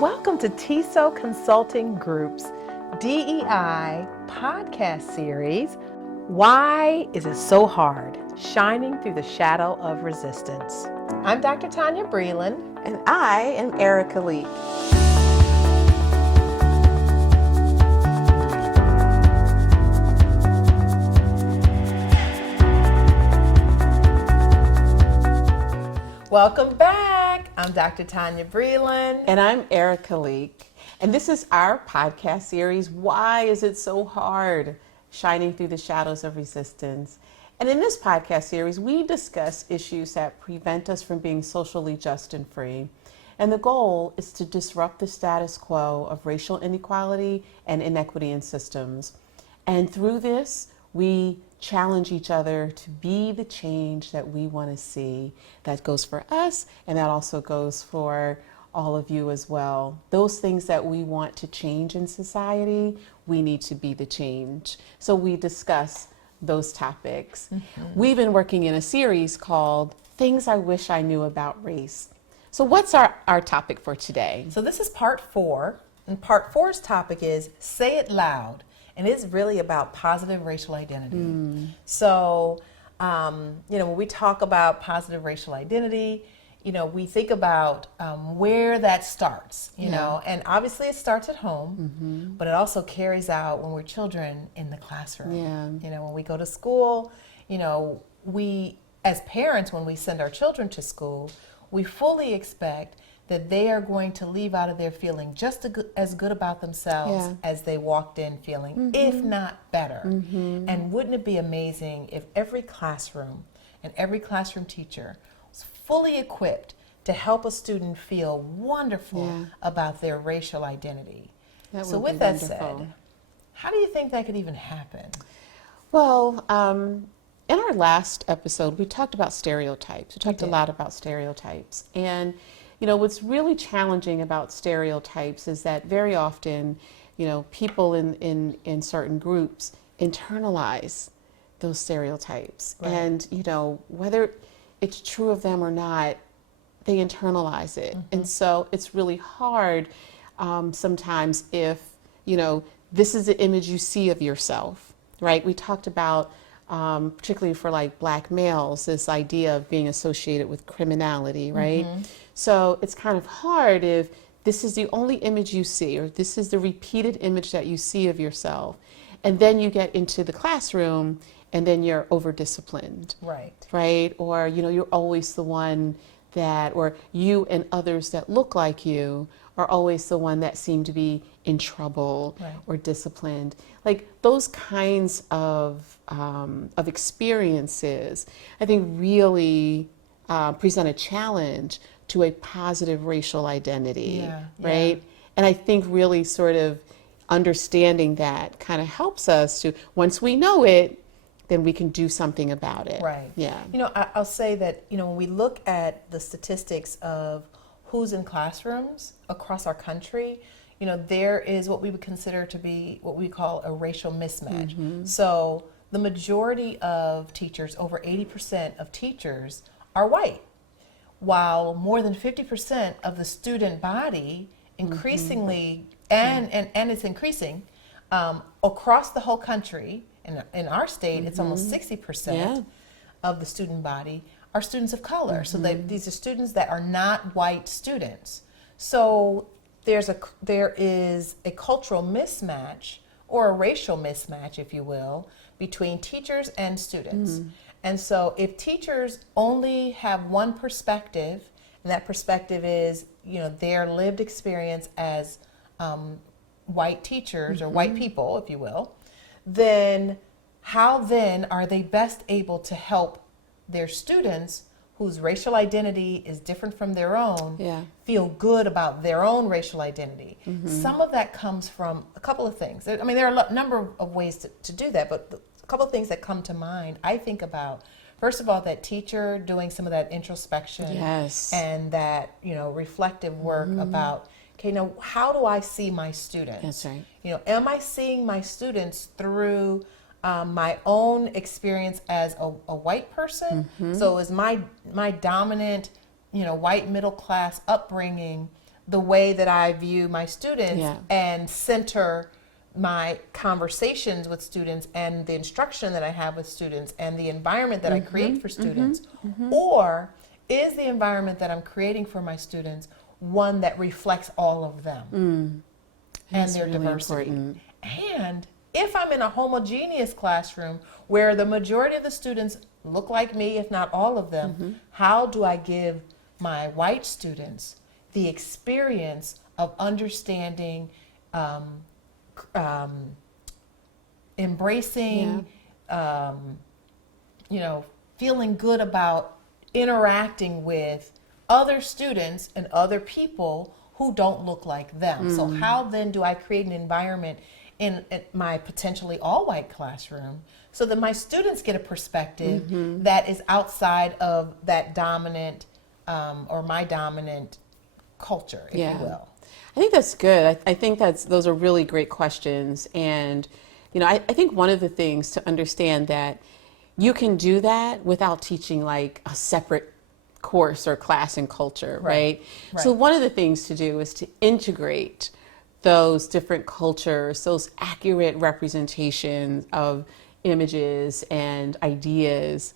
Welcome to TESO Consulting Group's DEI podcast series, Why Is It So Hard? Shining Through the Shadow of Resistance. I'm Dr. Tonya Breland. And I am Erika. Welcome back. I'm Dr. Tonya Breland. And I'm Erika. And this is our podcast series, Why Is It So Hard? Shining Through the Shadows of Resistance. And in this podcast series, we discuss issues that prevent us from being socially just and free. And the goal is to disrupt the status quo of racial inequality and inequity in systems. And through this, we challenge each other to be the change that we want to see. That goes for us, and that also goes for all of you as well. Those things that we want to change in society, we need to be the change. So we discuss those topics. We've been working in a series called Things I Wish I Knew About Race. So what's our topic for today? So this is part 4, and part 4's topic is Say It Loud, and it's really about positive racial identity. So, when we talk about positive racial identity, we think about where that starts, know, and obviously it starts at home, but it also carries out when we're children in the classroom. When we go to school, we, as parents, when we send our children to school, we fully expect that they are going to leave out of there feeling just as good about themselves as they walked in feeling, if not better. And wouldn't it be amazing if every classroom and every classroom teacher was fully equipped to help a student feel wonderful about their racial identity? So with that said, how do you think that could even happen? Well, in our last episode, we talked about stereotypes. We talked a lot about stereotypes. And what's really challenging about stereotypes is that very often, people in certain groups internalize those stereotypes. Right. And, whether it's true of them or not, they internalize it. And so it's really hard sometimes if, this is the image you see of yourself, right? We talked about, particularly for like Black males, this idea of being associated with criminality, right? So it's kind of hard if this is the only image you see, or this is the repeated image that you see of yourself. And then you get into the classroom and then you're over-disciplined. Right? Or, you're always the one that, or you and others that look like you are always the one that seem to be in trouble or disciplined. Like those kinds of experiences, I think really present a challenge to a positive racial identity, right? And I think really sort of understanding that kind of helps us to, once we know it, then we can do something about it. Right. Yeah. I'll say that, when we look at the statistics of who's in classrooms across our country, there is what we would consider to be what we call a racial mismatch. So the majority of teachers, over 80% of teachers, are white, while more than 50% of the student body increasingly, and it's increasing across the whole country. In our state, it's almost 60% of the student body are students of color. So these are students that are not white students. So there is a cultural mismatch, or a racial mismatch, if you will, between teachers and students. And so if teachers only have one perspective, and that perspective is, their lived experience as white teachers or white people, if you will, then how then are they best able to help their students whose racial identity is different from their own feel good about their own racial identity? Some of that comes from a couple of things. I mean, there are a number of ways to do that, but a couple of things that come to mind, I think about, first of all, that teacher doing some of that introspection and that, reflective work about, okay, now how do I see my students? That's right. Am I seeing my students through my own experience as a white person? So is my dominant, white middle class upbringing the way that I view my students Yeah. and center my conversations with students and the instruction that I have with students and the environment that I create for students? Or is the environment that I'm creating for my students one that reflects all of them and That's their really diversity? important. And if I'm in a homogeneous classroom where the majority of the students look like me, if not all of them, how do I give my white students the experience of understanding, embracing, feeling good about interacting with other students and other people who don't look like them? So how then do I create an environment in my potentially all-white classroom so that my students get a perspective that is outside of that dominant or my dominant culture, if you will? I think that's good. I think those are really great questions. And, I think one of the things to understand that you can do that without teaching like a separate course or class in culture, right? So one of the things to do is to integrate those different cultures, those accurate representations of images and ideas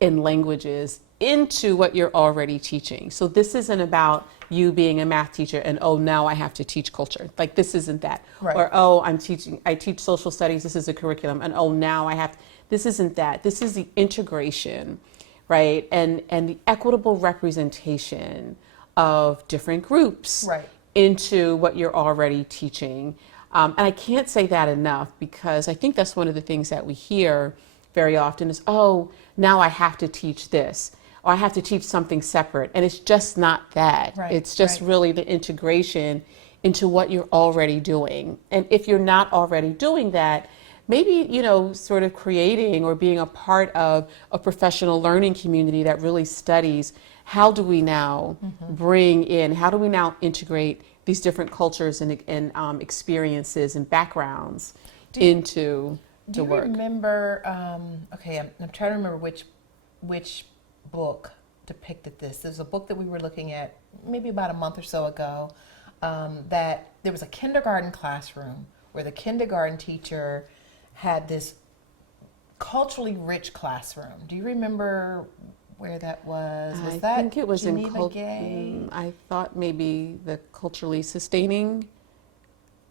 in languages into what you're already teaching. So this isn't about you being a math teacher and, oh, now I have to teach culture. Like, this isn't that. Or, oh, I teach social studies, this is a curriculum, and oh, now I have, this isn't that. This is the integration, right? And the equitable representation of different groups into what you're already teaching. And I can't say that enough, because I think that's one of the things that we hear very often is, oh, now I have to teach this, or I have to teach something separate. And it's just not that. It's just really the integration into what you're already doing. And if you're not already doing that, maybe, sort of creating or being a part of a professional learning community that really studies how do we now bring in, how do we now integrate these different cultures and experiences and backgrounds into the work. Do you remember, I'm trying to remember which book depicted this. There's a book that we were looking at maybe about a month or so ago, that there was a kindergarten classroom where the kindergarten teacher had this culturally rich classroom. Do you remember where that was? Was that think it was Geneva Gay? I thought maybe the culturally sustaining.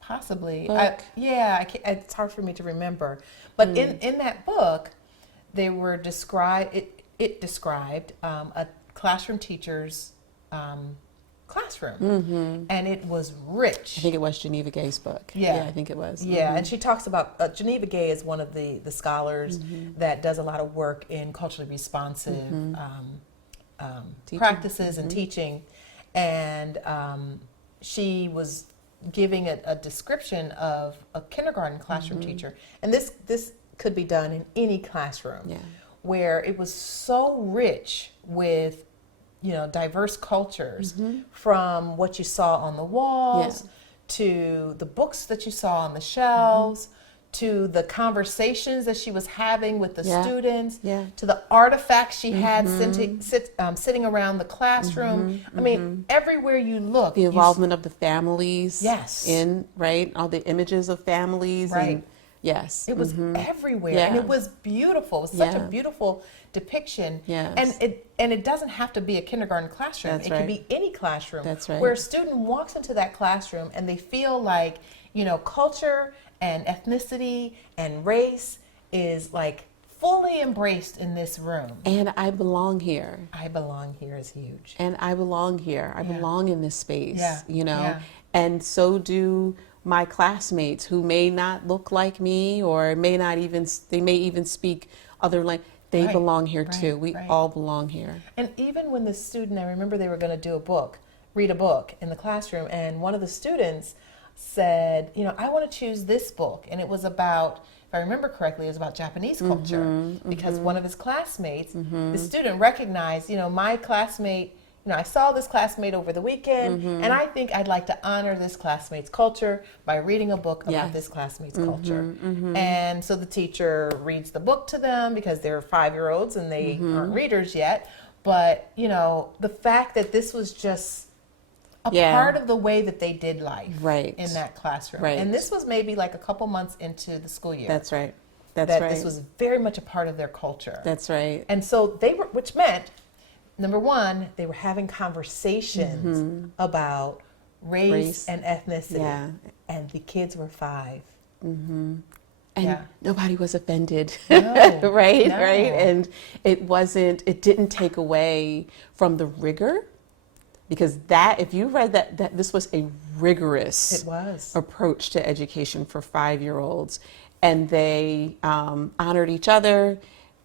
Possibly. It's hard for me to remember. But in that book, they were it described a classroom teacher's classroom, and it was rich. I think it was Geneva Gay's book. Yeah, I think it was. Yeah, and she talks about Geneva Gay is one of the scholars that does a lot of work in culturally responsive practices and teaching, and she was giving a description of a kindergarten classroom teacher, and this could be done in any classroom, where it was so rich with diverse cultures, from what you saw on the walls to the books that you saw on the shelves, to the conversations that she was having with the students, to the artifacts she had sitting around the classroom. I mean, everywhere you look, the involvement of the families, in all the images of families, and it was everywhere, and it was beautiful. It was such a beautiful depiction, and it doesn't have to be a kindergarten classroom. It can be any classroom where a student walks into that classroom and they feel like culture and ethnicity and race is like fully embraced in this room. And I belong here. I belong here is huge. And I belong here. I belong in this space, and so do my classmates who may not look like me, or they may even speak other language. They belong here too. We all belong here. And even when the student, I remember they were going to read a book in the classroom, and one of the students said, I want to choose this book. And it was about, if I remember correctly, it was about Japanese culture, because one of his classmates, the student recognized, my classmate, I saw this classmate over the weekend, and I think I'd like to honor this classmate's culture by reading a book about this classmate's culture. And so the teacher reads the book to them, because they're 5-year-olds and they aren't readers yet. But, the fact that this was just a part of the way that they did life Right. in that classroom. Right. And this was maybe like a couple months into the school year. That's right. This was very much a part of their culture. That's right. And so they were, which meant, number one, they were having conversations about race and ethnicity. Yeah. And the kids were 5. And nobody was offended. No, right? no. Right? And it didn't take away from the rigor, because if you read that this was a rigorous approach to education for 5-year-olds, and they honored each other,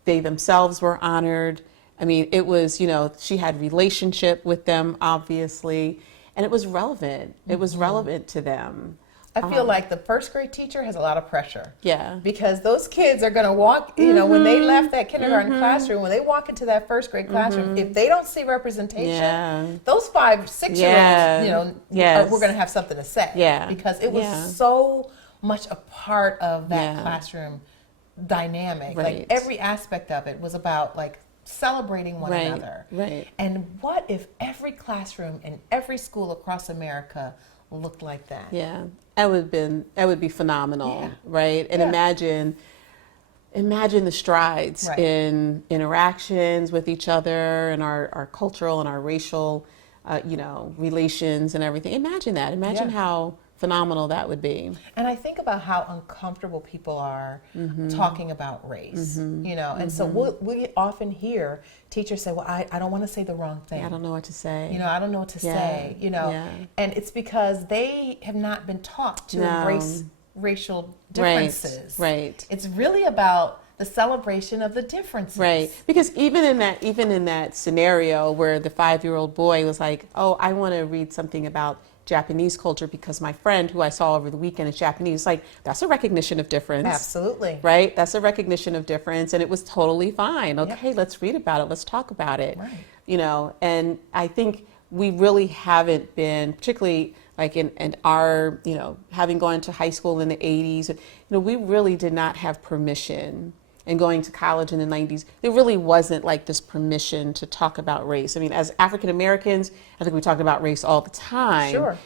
they themselves were honored. I mean, it was, she had relationship with them, obviously, and it was relevant. It was relevant to them. I feel like the first grade teacher has a lot of pressure. Yeah. Because those kids are going to walk, when they left that kindergarten classroom, when they walk into that first grade classroom, if they don't see representation, those 5, 6-year-olds, we're going to have something to say. Yeah. Because it was so much a part of that classroom dynamic. Right. Like every aspect of it was about like celebrating one another. Right. And what if every classroom in every school across America looked like that? Yeah. That would be phenomenal, right? And imagine the strides in interactions with each other and our cultural and our racial, relations and everything. Imagine that. Imagine how phenomenal that would be. And I think about how uncomfortable people are talking about race, and so we often hear teachers say, well, I don't want to say the wrong thing. I don't know what to say. I don't know what to say, and it's because they have not been taught to embrace racial differences. Right. It's really about the celebration of the differences. Right. Because even in that scenario where the 5-year-old boy was like, oh, I want to read something about Japanese culture because my friend who I saw over the weekend is Japanese. Like, that's a recognition of difference. Absolutely. Right? That's a recognition of difference, and it was totally fine. Okay, let's read about it. Let's talk about it. Right. And I think we really haven't been, particularly like in our, having gone to high school in the 80s, we really did not have permission. And going to college in the 90s, there really wasn't like this permission to talk about race. I mean, as African Americans, I think we talked about race all the time. Sure.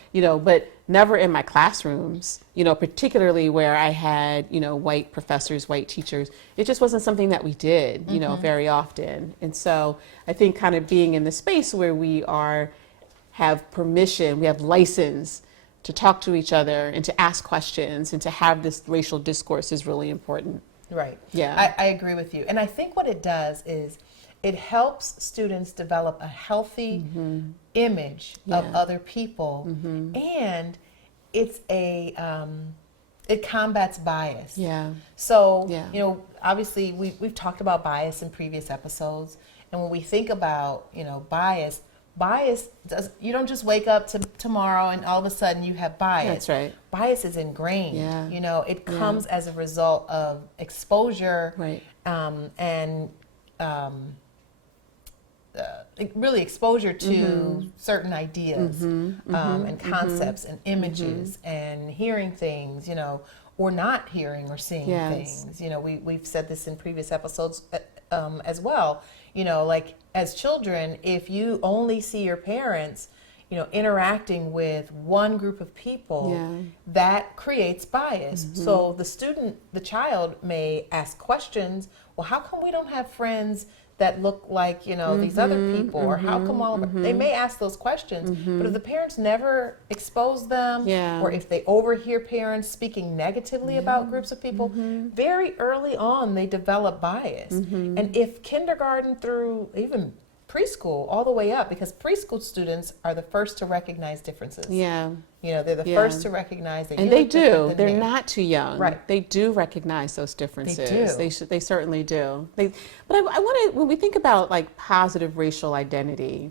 But never in my classrooms, particularly where I had, white professors, white teachers. It just wasn't something that we did, very often. And so I think kind of being in the space where we have permission, we have license to talk to each other and to ask questions and to have this racial discourse is really important. Right. Yeah. I agree with you. And I think what it does is it helps students develop a healthy image of other people, and it's it combats bias. Yeah. So, obviously we've talked about bias in previous episodes, and when we think about, bias does, you don't just wake up to tomorrow and all of a sudden you have bias. That's right. Bias is ingrained. Yeah. It comes as a result of exposure, Right. Really exposure to certain ideas and concepts and images and hearing things, or not hearing or seeing things. We've said this in previous episodes as well. Like as children, if you only see your parents, interacting with one group of people, that creates bias. So the child may ask questions. Well, how come we don't have friends that look like, these other people? Or how come all of they may ask those questions, but if the parents never expose them, or if they overhear parents speaking negatively about groups of people, very early on they develop bias. And if kindergarten through even preschool all the way up, because preschool students are the first to recognize differences. They're the first to recognize that. And they do. They're not too young. Right. They do recognize those differences. They do. They certainly do. But I want to, when we think about like positive racial identity,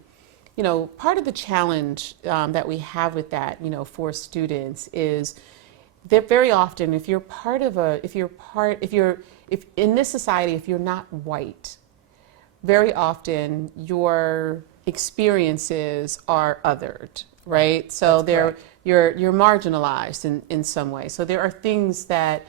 part of the challenge that we have with that, for students is that very often, if in this society, if you're not white, very often your experiences are othered, right? So you're marginalized in some way. So there are things that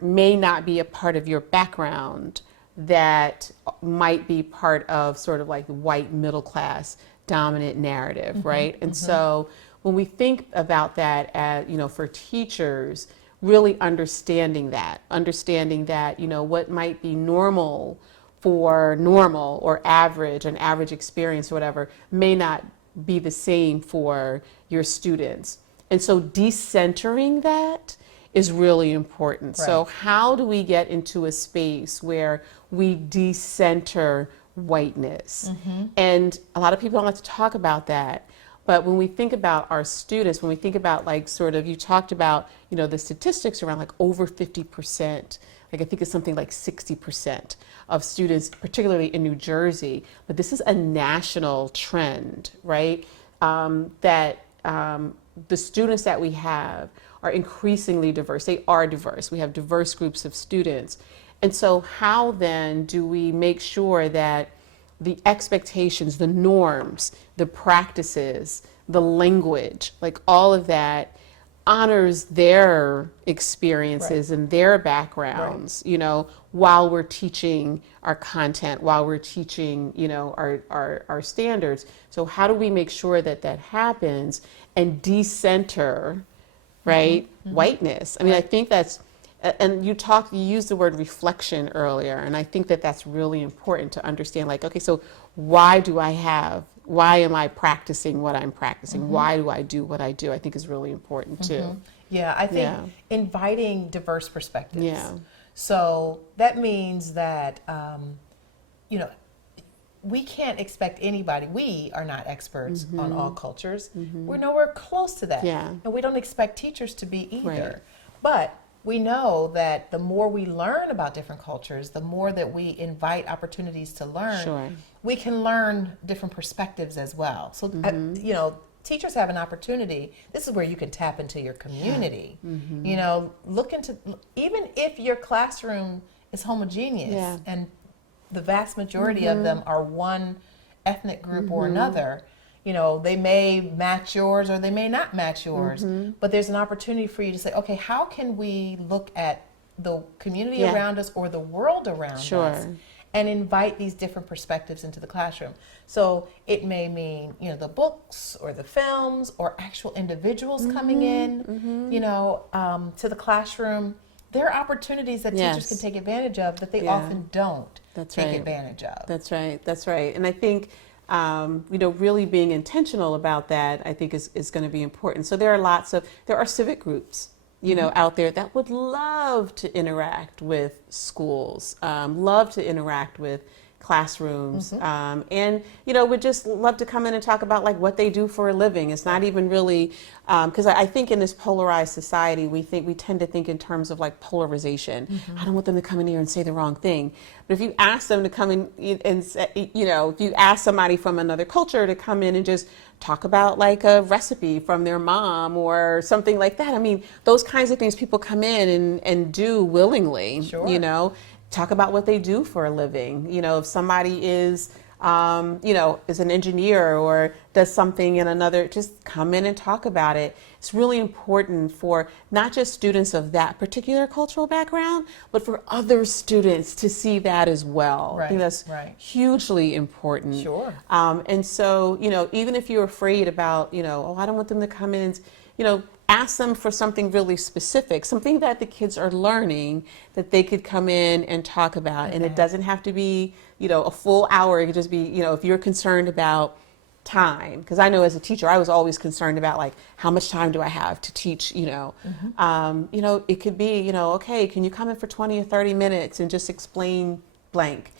may not be a part of your background that might be part of sort of like white middle class dominant narrative, right? And so when we think about that as, for teachers, really understanding that, what might be normal for normal or average, an average experience or whatever, may not be the same for your students. And so decentering that is really important. Right. So how do we get into a space where we decenter whiteness? And a lot of people don't like to talk about that. But when we think about our students, when we think about you talked about, the statistics around over 50%, I think it's something like 60% of students, particularly in New Jersey, but this is a national trend, right? That the students that we have are increasingly diverse. They are diverse. We have diverse groups of students. And so how then do we make sure that the expectations, the norms, the practices, the language, all of that honors their experiences and their backgrounds, while we're teaching our content, while we're teaching, our standards. So how do we make sure that that happens and decenter, right, whiteness? I mean, I think that's, and you used the word reflection earlier, and I think that that's really important to understand, okay, so why am I practicing what I'm practicing? Why do I do what I do? I think is really important too. Yeah, I think inviting diverse perspectives. Yeah. So that means that, we can't expect anybody. We are not experts on all cultures. We're nowhere close to that. Yeah. And we don't expect teachers to be either. Right. But we know that the more we learn about different cultures, the more that we invite opportunities to learn, we can learn different perspectives as well. So, teachers have an opportunity. This is where you can tap into your community. Look into, even if your classroom is homogeneous and the vast majority of them are one ethnic group or another, they may match yours or they may not match yours, but there's an opportunity for you to say, okay, how can we look at the community around us or the world around us and invite these different perspectives into the classroom? So it may mean, the books or the films or actual individuals coming in, to the classroom. There are opportunities that teachers can take advantage of that they often don't take advantage of. That's right. And I think, really being intentional about that, I think is going to be important. So there are civic groups, out there that would love to interact with schools, love to interact with classrooms, and would just love to come in and talk about what they do for a living. It's not even really, because I think in this polarized society, we tend to think in terms of polarization. I don't want them to come in here and say the wrong thing. But if you ask them to come in and say, if you ask somebody from another culture to come in and just talk about a recipe from their mom or something like that, I mean, those kinds of things people come in and do willingly, talk about what they do for a living. If somebody is, is an engineer or does something in another, just come in and talk about it. It's really important for not just students of that particular cultural background, but for other students to see that as well. I think that's hugely important. And so, even if you're afraid about, I don't want them to come in and, ask them for something really specific, something that the kids are learning that they could come in and talk about. And it doesn't have to be, a full hour. It could just be, if you're concerned about time, because I know as a teacher, I was always concerned about how much time do I have to teach, it could be, okay, can you come in for 20 or 30 minutes and just explain blank?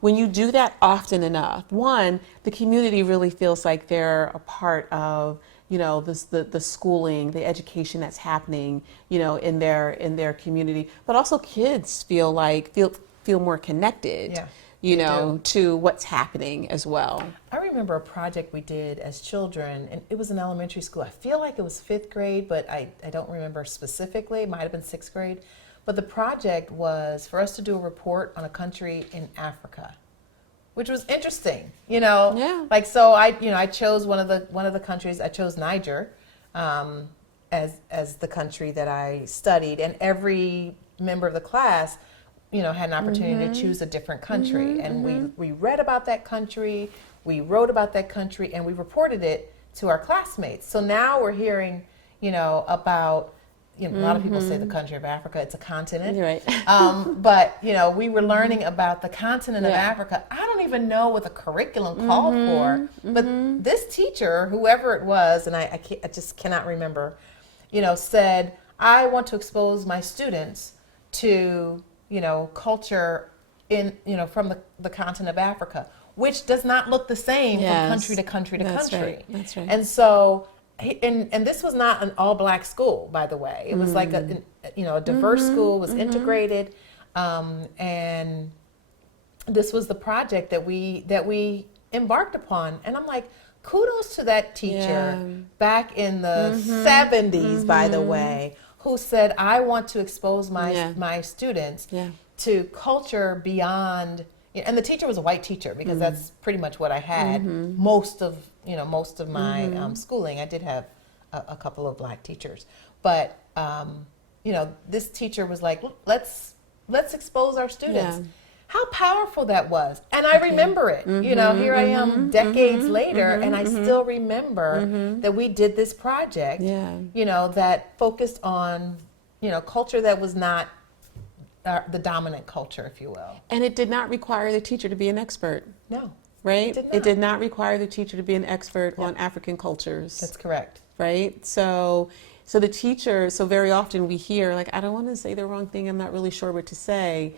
When you do that often enough, one, the community really feels like they're a part of the schooling, the education that's happening, in their community, but also kids feel more connected, to what's happening as well. I remember a project we did as children, and it was in elementary school. I feel like it was 5th grade, but I don't remember specifically. It might have been 6th grade. But the project was for us to do a report on a country in Africa, which was interesting, So I chose one of the countries. I chose Niger as the country that I studied, and every member of the class, had an opportunity to choose a different country, and we read about that country. we wrote about that country, and we reported it to our classmates. So now we're hearing, about, a lot of people say the country of Africa, it's a continent. You're right. But, we were learning about the continent of Africa. I don't even know what the curriculum called for, but this teacher, whoever it was, and I just cannot remember, said, I want to expose my students to, culture from the continent of Africa, which does not look the same from country to country to country. Right. That's right. And so, and this was not an all-black school, by the way. It was like a diverse school, was integrated, and this was the project that we embarked upon. And I'm like, kudos to that teacher back in the 70s, by the way, who said, I want to expose my students to culture beyond. And the teacher was a white teacher, because that's pretty much what I had most of my schooling. I did have a couple of black teachers, but this teacher was like, let's expose our students. How powerful that was. And I remember it. Here I am decades later, and I still remember that we did this project, that focused on, culture that was not the dominant culture, if you will. And it did not require the teacher to be an expert. No. Right? It did not require the teacher to be an expert on African cultures. That's correct. Right? So the teacher, so very often we hear, like, I don't want to say the wrong thing, I'm not really sure what to say.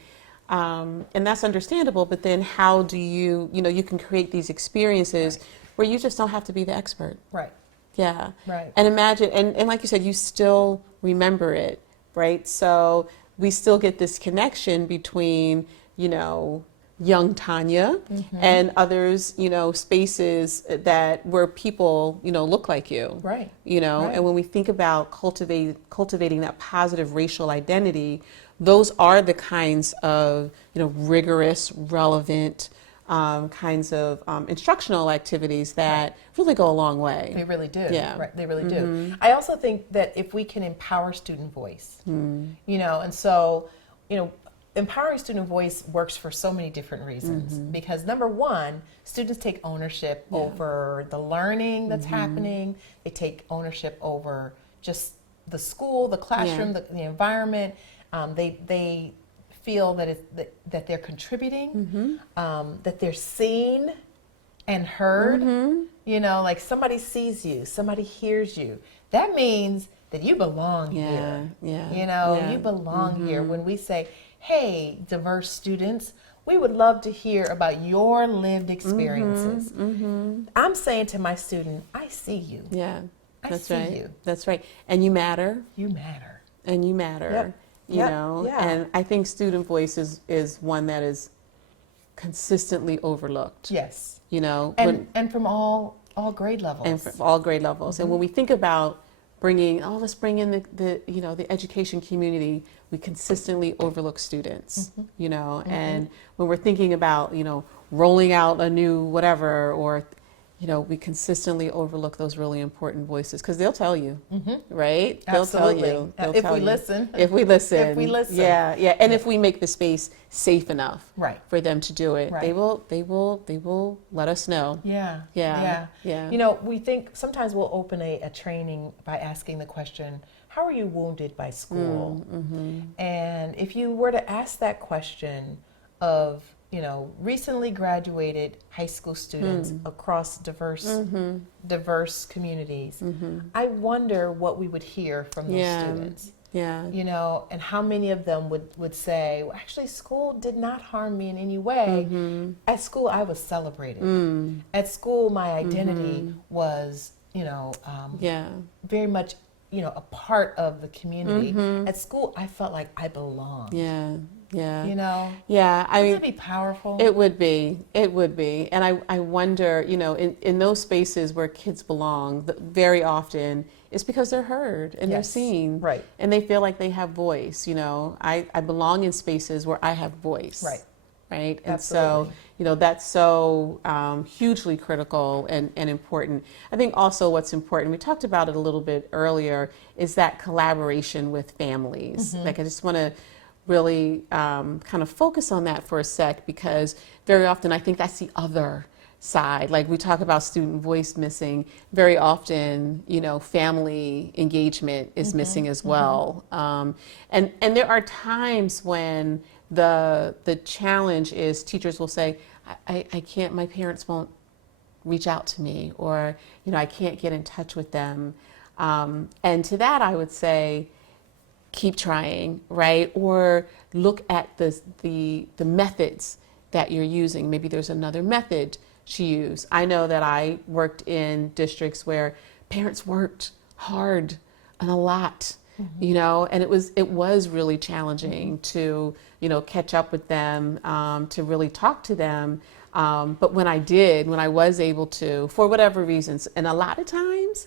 And that's understandable, but then how do you can create these experiences where you just don't have to be the expert. Right. Yeah. Right. And imagine, and like you said, you still remember it, right? So we still get this connection between, young Tonya and others, spaces where people, look like you. Right. Right. And when we think about cultivating that positive racial identity, those are the kinds of, rigorous, relevant kinds of instructional activities that really go a long way. They really do. Yeah. Right. They really do. I also think that if we can empower student voice, and so, empowering student voice works for so many different reasons. Because number one, students take ownership over the learning that's happening. They take ownership over just the school, the classroom, the environment. They feel that they're contributing, that they're seen and heard. Like somebody sees you, somebody hears you. That means that you belong here. You belong here. When we say, hey, diverse students, we would love to hear about your lived experiences. I'm saying to my student, I see you. Yeah, that's right. You. That's right. And you matter. You matter. And you matter. Yep. And I think student voice is one that is consistently overlooked. Yes. And from all grade levels. And from all grade levels. And when we think about let's bring in the education community, we consistently overlook students, and when we're thinking about, rolling out a new whatever, or, we consistently overlook those really important voices, because they'll tell you, right? Absolutely. They'll tell you. If we listen. If we listen. If we listen. Yeah. And if we make the space safe enough for them to do it, right. they will let us know. Yeah. We think sometimes we'll open a training by asking the question, how are you wounded by school? And if you were to ask that question of, recently graduated high school students across diverse communities, I wonder what we would hear from those students. Yeah. And how many of them would say, well, actually, school did not harm me in any way. At school, I was celebrated. At school, my identity was, very much, a part of the community. At school, I felt like I belonged. Yeah. Yeah, I mean, it'd be powerful. It would be, and I wonder, in those spaces where kids belong, very often it's because they're heard and they're seen, right? And they feel like they have voice. I belong in spaces where I have voice, right? And Absolutely. so, that's so hugely critical and important. I think also what's important, we talked about it a little bit earlier, is that collaboration with families. Like, I just want to really kind of focus on that for a sec, because very often I think that's the other side. Like we talk about student voice missing, very often, family engagement is missing as well. And there are times when the challenge is teachers will say, I can't, my parents won't reach out to me, or, I can't get in touch with them. And to that, I would say, keep trying, right? Or look at the methods that you're using. Maybe there's another method to use. I know that I worked in districts where parents worked hard and a lot, and it was really challenging to, catch up with them, to really talk to them. But when I was able to, for whatever reasons, and a lot of times,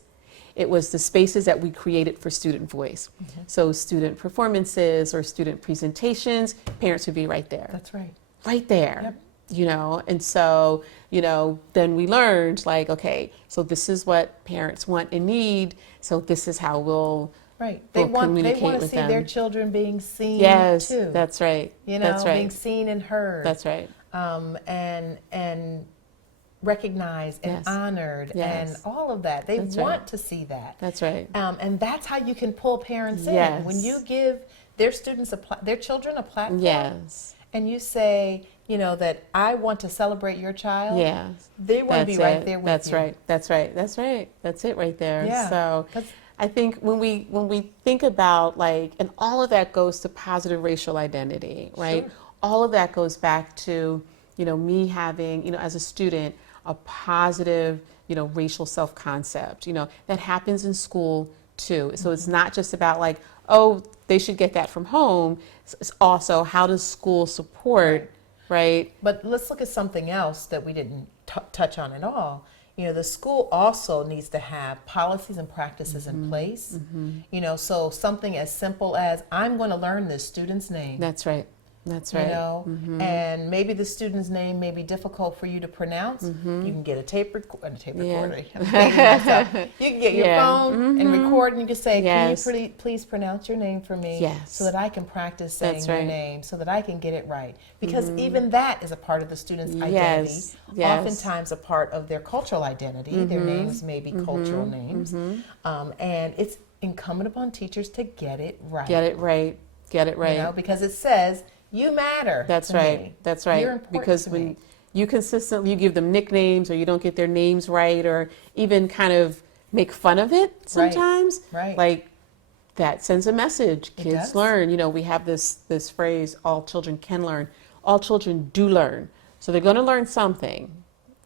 it was the spaces that we created for student voice. So student performances or student presentations, parents would be right there. That's right. Right there. Yep. And so, then we learned like, okay, so this is what parents want and need. So this is how we'll They want communicate to with see them. their children being seen Yes, too. that's right. That's right. Being seen and heard. That's right. And recognized and Yes. honored Yes. and all of that. They That's want right. to see that. That's right. And that's how you can pull parents in. Yes. When you give their students their children a platform, Yes. and you say, that I want to celebrate your child. Yes. They want to be right there with That's you. right. That's right. That's right. That's it right there. Yeah. So 'Cause- I think when we think about and all of that goes to positive racial identity, right? Sure. All of that goes back to, me having, as a student, a positive, racial self-concept, that happens in school too. So it's not just about they should get that from home. It's also how does school support, right? But let's look at something else that we didn't touch on at all. The school also needs to have policies and practices in place. So something as simple as, I'm going to learn this student's name. That's right. That's right. And maybe the student's name may be difficult for you to pronounce. You can get a tape recorder. I'm thinking to myself. You can get your phone and record, and you can say, Yes. can you please pronounce your name for me, Yes. so that I can practice saying That's your right. name, so that I can get it right. Because even that is a part of the student's identity. Yes. Yes. Oftentimes a part of their cultural identity. Their names may be cultural names. And it's incumbent upon teachers to get it right. Get it right. Get it right. Because it says, you matter. That's to right. me. That's right. You're important Because to when me. you consistently give them nicknames, or you don't get their names right, or even kind of make fun of it sometimes, Right. that sends a message. It Kids does. learn. We have this phrase, all children can learn. All children do learn. So they're going to learn something,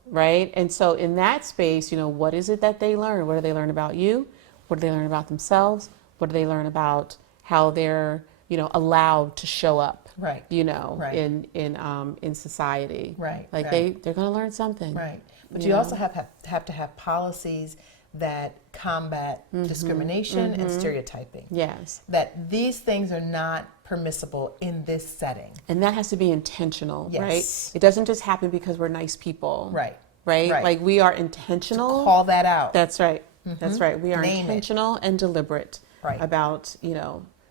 right? And so in that space, what is it that they learn? What do they learn about you? What do they learn about themselves? What do they learn about how they're, allowed to show up? Right. In society. Right. Like right. they're going to learn something. Right. But you also have to have policies that combat discrimination and stereotyping. Yes. That these things are not permissible in this setting. And that has to be intentional, Yes. right? It doesn't just happen because we're nice people. Right. Right? Right. Like we are intentional. Call that out. That's right. That's right. We are Name it. intentional and deliberate Right. about,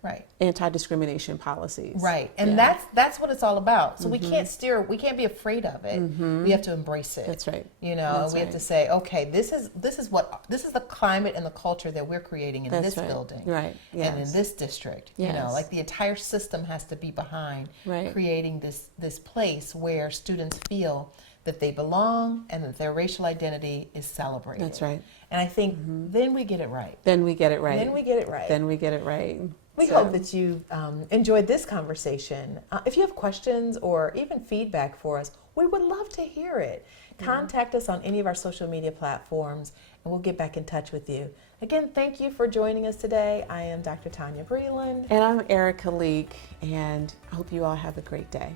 Right. anti-discrimination policies. Right. And Yeah. that's what it's all about. So we can't be afraid of it. We have to embrace it. That's right. And That's we have right. to say, okay, this is the climate and the culture that we're creating in That's this right. building. Right. Yes. And in this district. Yes. Like the entire system has to be behind Right. creating this place where students feel that they belong and that their racial identity is celebrated. That's right. And I think then we get it right. Then we get it right. Then we get it right. Then we get it right. We So- hope that you enjoyed this conversation. If you have questions or even feedback for us, we would love to hear it. Contact us on any of our social media platforms, and we'll get back in touch with you. Again, thank you for joining us today. I am Dr. Tonya Breland. And I'm Erika Leek, and I hope you all have a great day.